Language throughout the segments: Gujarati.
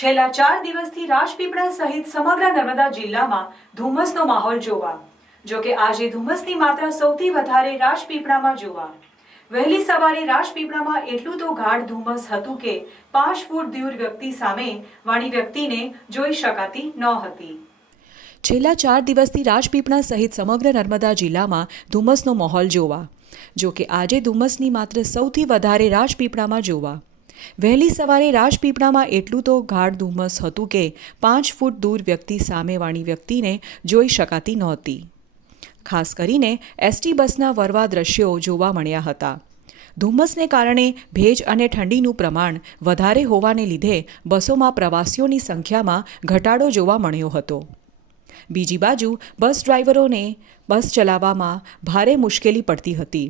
છેલ્લા 4 દિવસથી રાજપીપળા સહિત સમગ્ર નર્મદા જિલ્લામાં ધુમ્મસનો માહોલ જોવા. જો કે આજે ધુમ્મસની માત્રા સૌથી વધારે રાજપીપળામાં જોવા. વહેલી સવારે રાજપીપળામાં એટલું તો ગાઢ ધુમ્મસ હતું કે 5 ફૂટ દૂર વ્યક્તિ સામે વાળી વ્યક્તિને જોઈ શકાતી નહોતી. છેલ્લા 4 દિવસથી રાજપીપળા સહિત સમગ્ર નર્મદા જિલ્લામાં ધુમ્મસનો માહોલ જોવા. જો કે આજે ધુમ્મસની માત્રા સૌથી વધારે રાજપીપળામાં જોવા. વહેલી સવારે રાજપીપળામાં એટલું તો ગાઢ ધુમ્મસ હતું કે 5 ફૂટ દૂર વ્યક્તિ સામેવાળી વ્યક્તિને જોઈ શકાતી નહોતી. ખાસ કરીને એસટી બસના વરવા દ્રશ્યો જોવા મળ્યા હતા. ધુમ્મસને કારણે ભેજ અને ઠંડીનું પ્રમાણ વધારે હોવાને લીધે બસોમાં પ્રવાસીઓની સંખ્યામાં ઘટાડો જોવા મળ્યો હતો. બીજી બાજુ બસ ડ્રાઈવરોને બસ ચલાવવામાં ભારે મુશ્કેલી પડતી હતી.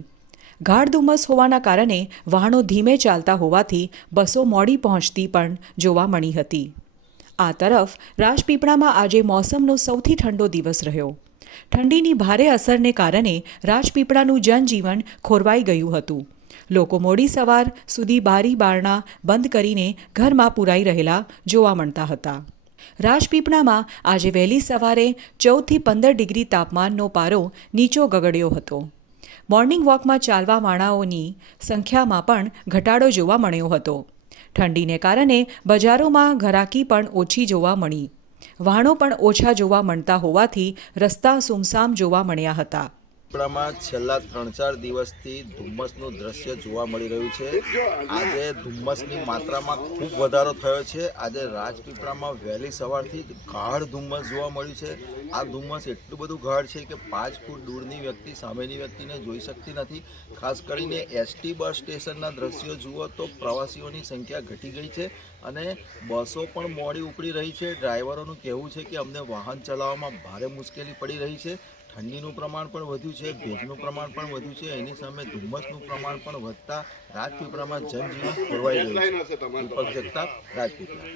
ગાઢ ધુમ્મસ હોવાના કારણે વાહનો ધીમે ચાલતા હોવાથી બસો મોડી પહોંચતી પણ જોવા મળી હતી. આ તરફ રાજપીપળામાં આજે મોસમનો સૌથી ઠંડો દિવસ રહ્યો. ઠંડીની ભારે અસરને કારણે રાજપીપળાનું જનજીવન ખોરવાઈ ગયું હતું. લોકો મોડી સવાર સુધી બારી બારણા બંધ કરીને ઘરમાં પુરાઈ રહેલા જોવા મળતા હતા. રાજપીપળામાં આજે વહેલી સવારે 14થી 15 ડિગ્રી તાપમાનનો પારો નીચો ગગડ્યો હતો. મોર્નિંગ વોકમાં ચાલવાવાળાઓની સંખ્યામાં પણ ઘટાડો જોવા મળ્યો હતો. ઠંડીને કારણે બજારોમાં ઘરાકી પણ ઓછી જોવા મળી. વાહનો પણ ઓછા જોવા મળતા હોવાથી રસ્તા સુમસામ જોવા મળ્યા હતા. રાજપીપળામાં છેલ્લા 3-4 દિવસથી ધુમ્મસનું દ્રશ્ય જોવા મળી રહ્યું છે. આજે ધુમ્મસની માત્રામાં ખૂબ વધારો થયો છે. આજે રાજપીપળામાં વહેલી સવારથી ગાઢ ધુમ્મસ જોવા મળ્યું છે. આ ધુમ્મસ એટલું બધું ગાઢ છે કે 5 ફૂટ દૂરની વ્યક્તિ સામેની વ્યક્તિને જોઈ શકતી નથી. ખાસ કરીને એસટી બસ સ્ટેશનના દ્રશ્યો જુઓ તો પ્રવાસીઓની સંખ્યા ઘટી ગઈ છે અને બસો પણ મોડી ઉપડી રહી છે. ડ્રાઈવરોનું કહેવું છે કે અમને વાહન ચલાવવામાં ભારે મુશ્કેલી પડી રહી છે. ઠંડીનું પ્રમાણ પણ વધ્યું છે, ભેજનું પ્રમાણ પણ વધ્યું છે. એની સામે ધુમ્મસનું પ્રમાણ પણ વધતા રાજપીપળામાં જનજીવન ખોરવાઈ ગયું છે. દીપક જગતાપ, રાજપીપળા.